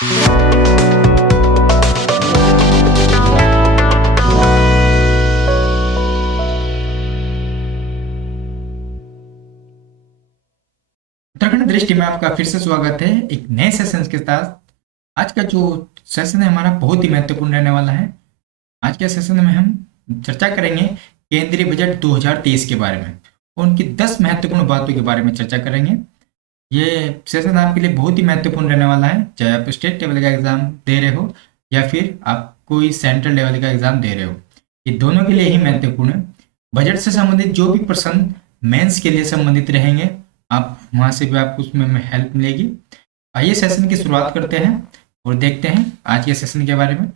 उत्तराखंड दृष्टि में आपका फिर से स्वागत है एक नए सेशन के साथ। आज का जो सेशन है हमारा बहुत ही महत्वपूर्ण रहने वाला है। आज के सेशन में हम चर्चा करेंगे केंद्रीय बजट 2023 के बारे में और उनकी 10 महत्वपूर्ण बातों के बारे में चर्चा करेंगे। ये सेशन आपके लिए बहुत ही महत्वपूर्ण रहने वाला है, चाहे आप स्टेट लेवल का एग्जाम दे रहे हो या फिर आप कोई सेंट्रल लेवल का एग्जाम दे रहे हो, ये दोनों के लिए ही महत्वपूर्ण है। बजट से संबंधित जो भी प्रश्न मेंस के लिए संबंधित रहेंगे, आप वहाँ से भी आपको उसमें हेल्प मिलेगी। आइए सेशन की शुरुआत करते हैं और देखते हैं आज के सेशन के बारे में।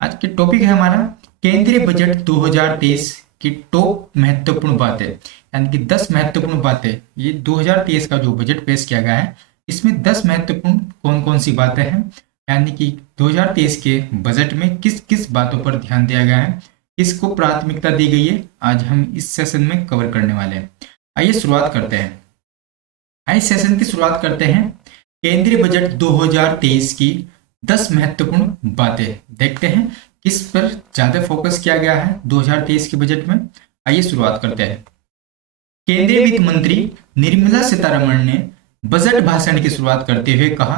आज के टॉपिक है हमारा केंद्रीय बजट 2023 की टॉप महत्वपूर्ण बातें, यानी कि 10 महत्वपूर्ण बातें। ये 2023 का जो बजट पेश किया गया है इसमें 10 महत्वपूर्ण कौन कौन सी बातें हैं, यानी कि 2023 के बजट में किस किस बातों पर ध्यान दिया गया है, किसको प्राथमिकता दी गई है, आज हम इस सेशन में कवर करने वाले हैं। आइए शुरुआत करते हैं। इस सेशन की शुरुआत करते हैं केंद्रीय बजट 2023 की 10 महत्वपूर्ण बातें। देखते हैं किस पर ज्यादा फोकस किया गया है 2023 के बजट में। आइए शुरुआत करते हैं। केंद्रीय वित्त मंत्री निर्मला सीतारमण ने बजट भाषण की शुरुआत करते हुए कहा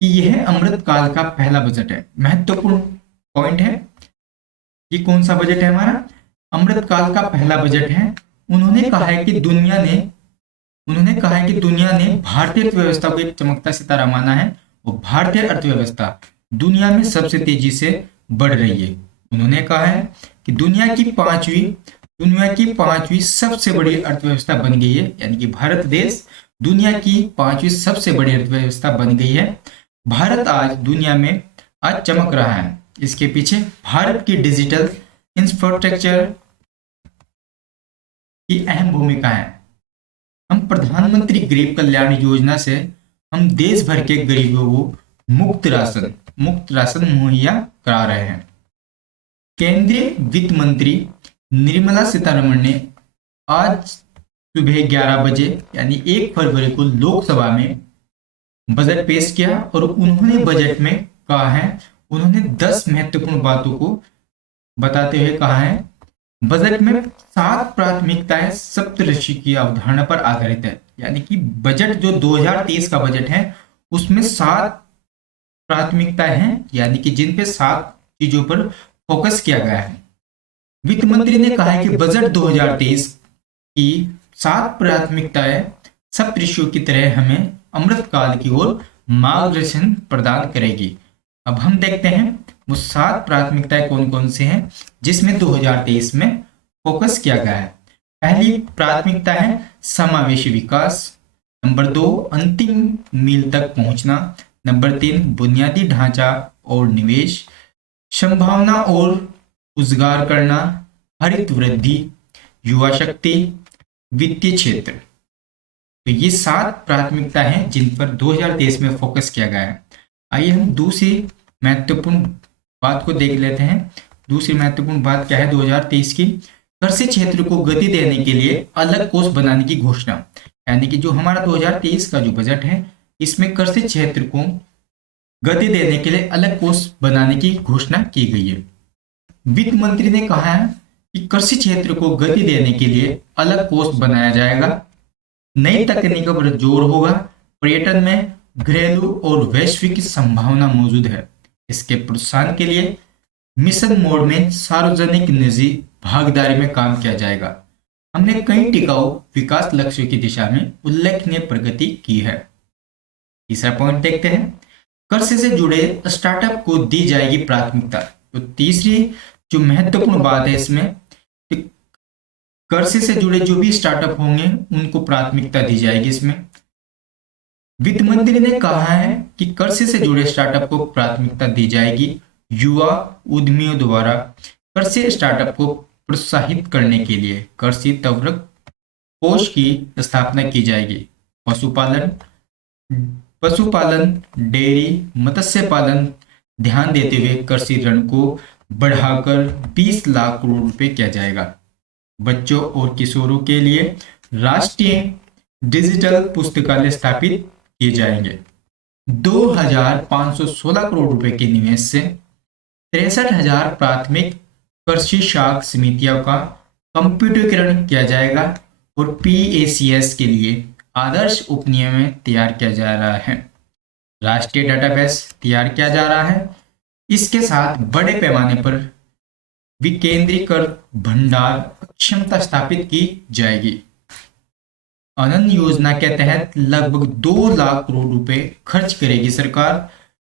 कि यह अमृत काल का पहला बजट है। महत्वपूर्ण पॉइंट है, ये कौन सा बजट है हमारा? अमृत काल का पहला बजट है। उन्होंने कहा है कि दुनिया ने भारतीय अर्थव्यवस्था को एक चमकता सितारा माना है और भारतीय अर्थव्यवस्था दुनिया में सबसे तेजी से बढ़ रही है। उन्होंने कहा है कि दुनिया की पांचवी सबसे बड़ी अर्थव्यवस्था बन गई है, यानी कि भारत देश दुनिया की 5वीं सबसे बड़ी अर्थव्यवस्था बन गई है। भारत आज दुनिया में आज चमक रहा है। इसके पीछे भारत की डिजिटल इंफ्रास्ट्रक्चर की अहम भूमिका है। हम प्रधानमंत्री गरीब कल्याण योजना से हम देश भर के गरीबों को मुफ्त राशन मुहैया करा रहे हैं। केंद्रीय वित्त मंत्री निर्मला सीतारमण ने आज सुबह 11 बजे यानी 1 फरवरी को लोकसभा में बजट पेश किया और उन्होंने बजट में कहा है, उन्होंने 10 महत्वपूर्ण बातों को बताते हुए कहा है, बजट में 7 प्राथमिकताएं सप्तऋषि की अवधारणा पर आधारित है। यानी कि बजट जो 2023 का बजट है उसमें 7 प्राथमिकताएं हैं, यानी कि जिन पे 7 चीजों पर फोकस किया गया है। वित्त मंत्री ने कहा है कि बजट 2023 की 7 प्राथमिकताएं सप्तऋषियों की तरह हमें अमृत काल की ओर मार्गदर्शन प्रदान करेगी। अब हम देखते हैं वो 7 प्राथमिकताएं कौन कौन से हैं जिसमें 2023 में फोकस किया गया है। पहली प्राथमिकता है समावेशी विकास। नंबर 2 अंतिम मील तक पहुंचना। नंबर 3 बुनियादी ढांचा और निवेश, संभावना और रोजगार करना, हरित वृद्धि, युवा शक्ति, वित्तीय क्षेत्र। तो ये 7 प्राथमिकता हैं जिन पर 2023 में फोकस किया गया है। आइए हम दूसरी महत्वपूर्ण बात को देख लेते हैं। दूसरी महत्वपूर्ण बात क्या है 2023 की? कृषि क्षेत्र को गति देने के लिए अलग कोष बनाने की घोषणा। यानी कि जो हमारा 2023 का जो बजट है इसमें कृषि क्षेत्र को गति देने के लिए अलग कोष बनाने की घोषणा की गई है। वित्त मंत्री ने कहा है कि कृषि क्षेत्र को गति देने के लिए अलग कोष बनाया जाएगा। नई तकनीकों पर जोर होगा। पर्यटन में घरेलू और वैश्विक संभावना मौजूद है। इसके प्रोत्साहन के लिए मिशन मोड में सार्वजनिक निजी भागीदारी में काम किया जाएगा। हमने कई टिकाऊ विकास लक्ष्यों की दिशा में उल्लेखनीय प्रगति की है। तीसरा पॉइंट देखते हैं, कृषि से जुड़े स्टार्टअप को दी जाएगी प्राथमिकता। तो तीसरी जो महत्वपूर्ण बात है इसमें, कृषि से जुड़े जो भी स्टार्टअप होंगे उनको प्राथमिकता दी जाएगी। इसमें वित्त मंत्री ने कहा है कि कृषि से जुड़े स्टार्टअप को प्राथमिकता दी जाएगी। युवा उद्यमियों द्वारा कृषि स्टार्टअप को प्रोत्साहित करने के लिए कृषि त्वरक कोष की स्थापना की जाएगी। पशुपालन, डेयरी, मत्स्य पालन ध्यान देते हुए कृषि ऋण को बढ़ाकर 20 लाख करोड़ रुपए किया जाएगा। बच्चों और किशोरों के लिए राष्ट्रीय डिजिटल पुस्तकालय स्थापित किए जाएंगे। 2,516 करोड़ रुपए के निवेश से 63,000 प्राथमिक कृषि शाख समितियों का कंप्यूटरीकरण किया जाएगा और पीएसीएस के लिए आदर्श उपनियम तैयार किया जा रहा है। राष्ट्रीय डाटाबेस तैयार किया जा रहा है। इसके साथ बड़े पैमाने पर विकेंद्रीकृत भंडार क्षमता स्थापित की जाएगी। अनंत योजना के तहत लगभग 2 लाख करोड़ रुपए खर्च करेगी सरकार।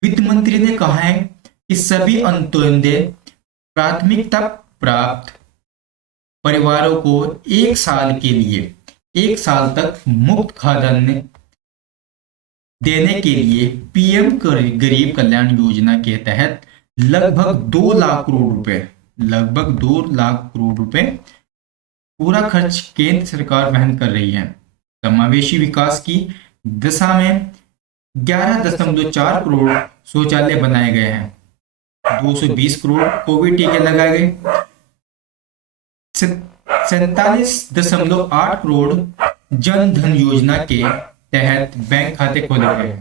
वित्त मंत्री ने कहा है कि सभी अंत्योदय प्राथमिकता प्राप्त परिवारों को 1 साल के लिए 1 साल तक मुफ्त खाद्यान्न देने के लिए पीएम गरीब कल्याण योजना के तहत लगभग 2 लाख करोड़ रुपए पूरा खर्च केंद्र सरकार वहन कर रही है। समावेशी विकास की दिशा में 11.4 करोड़ शौचालय बनाए गए हैं। 220 करोड़ कोविड टीके लगाए गए। 47.8 करोड़ जन धन योजना के तहत बैंक खाते खोले गए।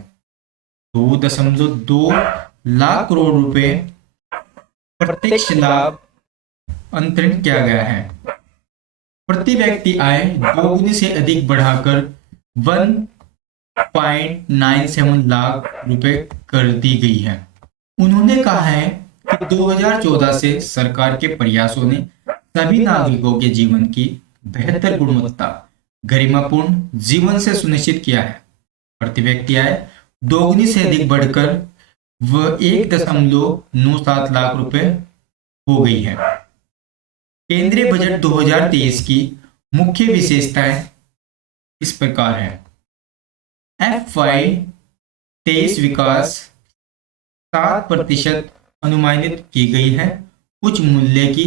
2.2 लाख करोड़ रुपए प्रत्यक्ष लाभ अंतरण किया गया है। प्रति व्यक्ति आय दोगुनी से अधिक बढ़ाकर 1.97 लाख रुपए कर दी गई है। उन्होंने कहा है कि 2014 से सरकार के प्रयासों ने सभी नागरिकों के जीवन की बेहतर गुणवत्ता गरिमापूर्ण जीवन से सुनिश्चित किया है। प्रति व्यक्ति आय दोगुनी से अधिक बढ़कर वह 1.97 लाख रुपए हो गई है। केंद्रीय बजट 2023 की मुख्य विशेषताएं इस प्रकार है। FY23 विकास 7% अनुमानित की गई है। उच्च मूल्य की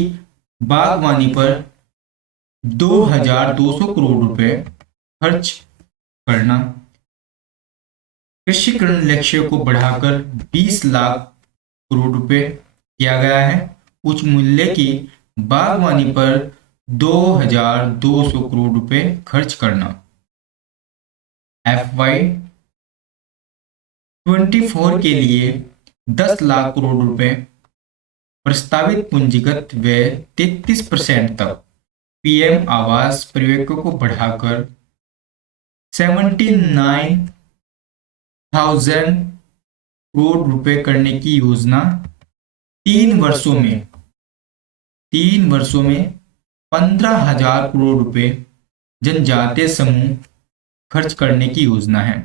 बागवानी पर 2,200 करोड़ रुपए खर्च करना। कृषिकरण लक्ष्य को बढ़ाकर 20 लाख करोड़ रुपए किया गया है। उच्च मूल्य की बागवानी पर 2,200 करोड़ रुपए खर्च करना। FY24 के लिए 10 लाख करोड़ रुपए प्रस्तावित पूंजीगत व्यय 33% तक। पीएम आवास परिवेकों को बढ़ाकर 79,000 करोड़ रुपए करने की योजना। 3 वर्षों में 15,000 करोड़ रुपए जनजातीय समूह खर्च करने की योजना है।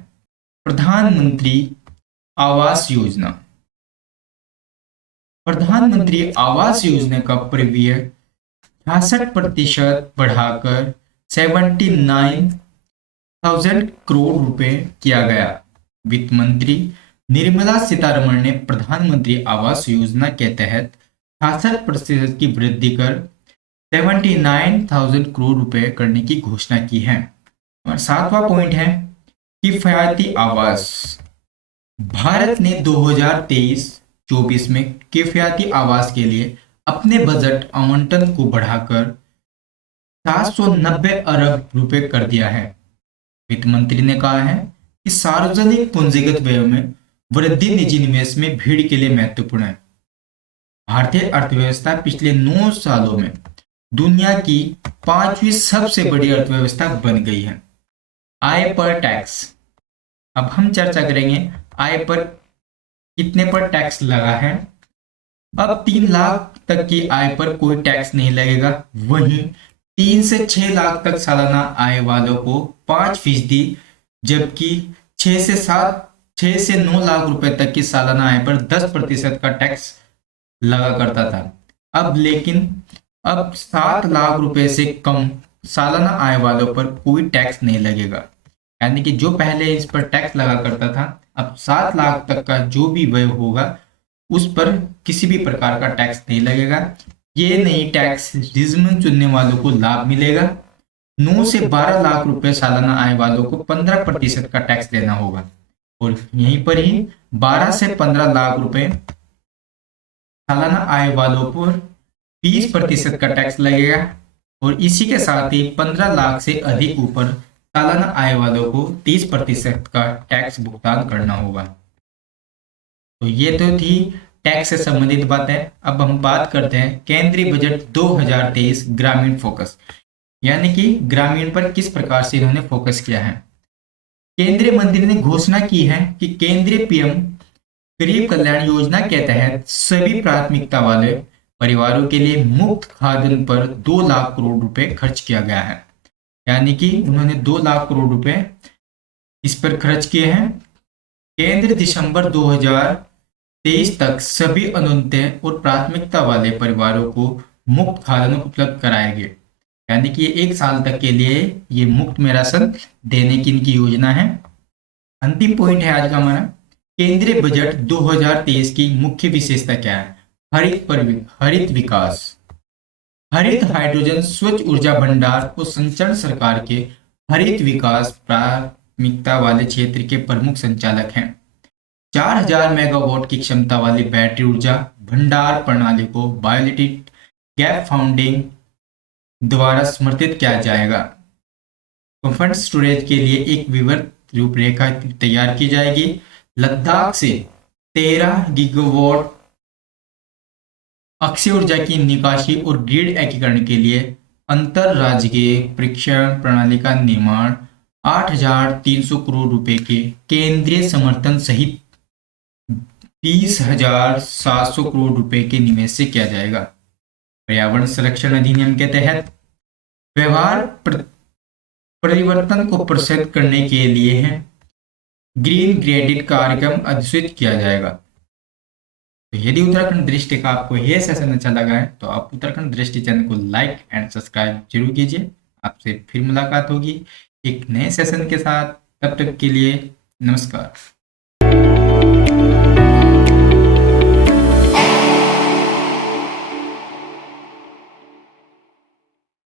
प्रधानमंत्री आवास योजना। प्रधानमंत्री आवास योजना का परिव्यय 66% बढ़ाकर 79,000 करोड़ रुपए किया गया। वित्त मंत्री निर्मला सीतारमण ने प्रधानमंत्री आवास योजना के तहत 66% की वृद्धि कर 79,000 करोड़ रुपए करने की घोषणा की है। और 7वां पॉइंट है किफायती आवास। भारत ने 2023-24 में किफायती आवास के लिए अपने बजट आवंटन को बढ़ाकर 790 अरब रुपए कर दिया है। वित्त मंत्री ने कहा है कि सार्वजनिक पूंजीगत व्यय में वृद्धि निजी निवेश में भीड़ के लिए महत्वपूर्ण है। भारतीय अर्थव्यवस्था पिछले 9 सालों में दुनिया की 5वीं सबसे बड़ी अर्थव्यवस्था बन गई है। आय पर टैक्स। अब हम चर्चा करेंगे आय पर कितने पर टैक्स लगा है। अब 3 लाख तक की आय पर कोई टैक्स नहीं लगेगा। वहीं 3 से 6 लाख तक सालाना आय वालों को 5%, जबकि 6 से 9 लाख रुपए तक की सालाना आय पर 10% का टैक्स लगा करता था। अब 7 लाख रुपए से कम सालाना आय वालों पर कोई टैक्स नहीं लगेगा। यानी कि जो पहले इस पर टैक्स लगा करता था, अब 7 लाख तक का जो भी व्यय होगा उस पर किसी भी प्रकार का टैक्स नहीं लगेगा। ये नई टैक्स रिजर्व चुनने वालों को लाभ मिलेगा। 9 से 12 लाख रुपए सालाना आय वालों को 15% का टैक्स देना होगा और यहीं पर ही 12 से 15 लाख रुपए सालाना आय वालों पर 20% का टैक्स लगेगा और इसी के साथ ही 15 लाख से अधिक ऊपर सालाना आय वालों को 30% का टैक्स भुगतान करना होगा। तो ये तो थी टैक्स से संबंधित बातें। अब हम बात करते हैं केंद्रीय बजट 2023 ग्रामीण फोकस, यानी कि ग्रामीण पर किस प्रकार से इन्होंने फोकस किया है। केंद्रीय मंत्री ने घोषणा की है कि केंद्रीय पीएम गरीब कल्याण योजना के तहत सभी प्राथमिकता वाले परिवारों के लिए मुफ्त खाद्यान्न पर 2 लाख करोड़ रुपए खर्च किया गया है। यानी कि उन्होंने 2 लाख करोड़ रुपए इस पर खर्च किए हैं। केंद्र दिसंबर 2023 तक सभी अनुन्नत और प्राथमिकता वाले परिवारों को मुफ्त खाद्यान्न उपलब्ध कराएंगे। यानी कि 1 साल तक के लिए ये मुफ्त में राशन देने की इनकी योजना है। अंतिम पॉइंट है आज का हमारा, केंद्रीय बजट 2023 की मुख्य विशेषता क्या है। हरित विकास, हरित हाइड्रोजन, स्वच्छ ऊर्जा भंडार और संचरण सरकार के हरित विकास प्राथमिकता वाले क्षेत्र के प्रमुख संचालक हैं। 4000 मेगावाट की क्षमता वाली बैटरी ऊर्जा भंडार प्रणाली को बायोलिटिक गैप फाउंडिंग द्वारा समर्थित किया जाएगा। पंप्ड स्टोरेज के लिए एक विवृत रूपरेखा तैयार की जाएगी। लद्दाख से 13 गीगावाट अक्षय ऊर्जा की निकासी और ग्रिड एकीकरण के लिए अंतरराज्यीय परीक्षण प्रणाली का निर्माण 8,300 करोड़ रुपए के केंद्रीय समर्थन सहित 20,700 करोड़ रुपए के निवेश से किया जाएगा। पर्यावरण संरक्षण अधिनियम के तहत व्यवहार परिवर्तन को प्रोत्साहित करने के लिए है ग्रीन क्रेडिट कार्यक्रम अधिसूचित किया जाएगा। तो यदि उत्तराखंड दृष्टि का आपको यह सेशन अच्छा लगा है तो आप उत्तराखंड दृष्टि चैनल को लाइक एंड सब्सक्राइब जरूर कीजिए। आपसे फिर मुलाकात होगी एक नए सेशन के साथ, तब तक के लिए नमस्कार।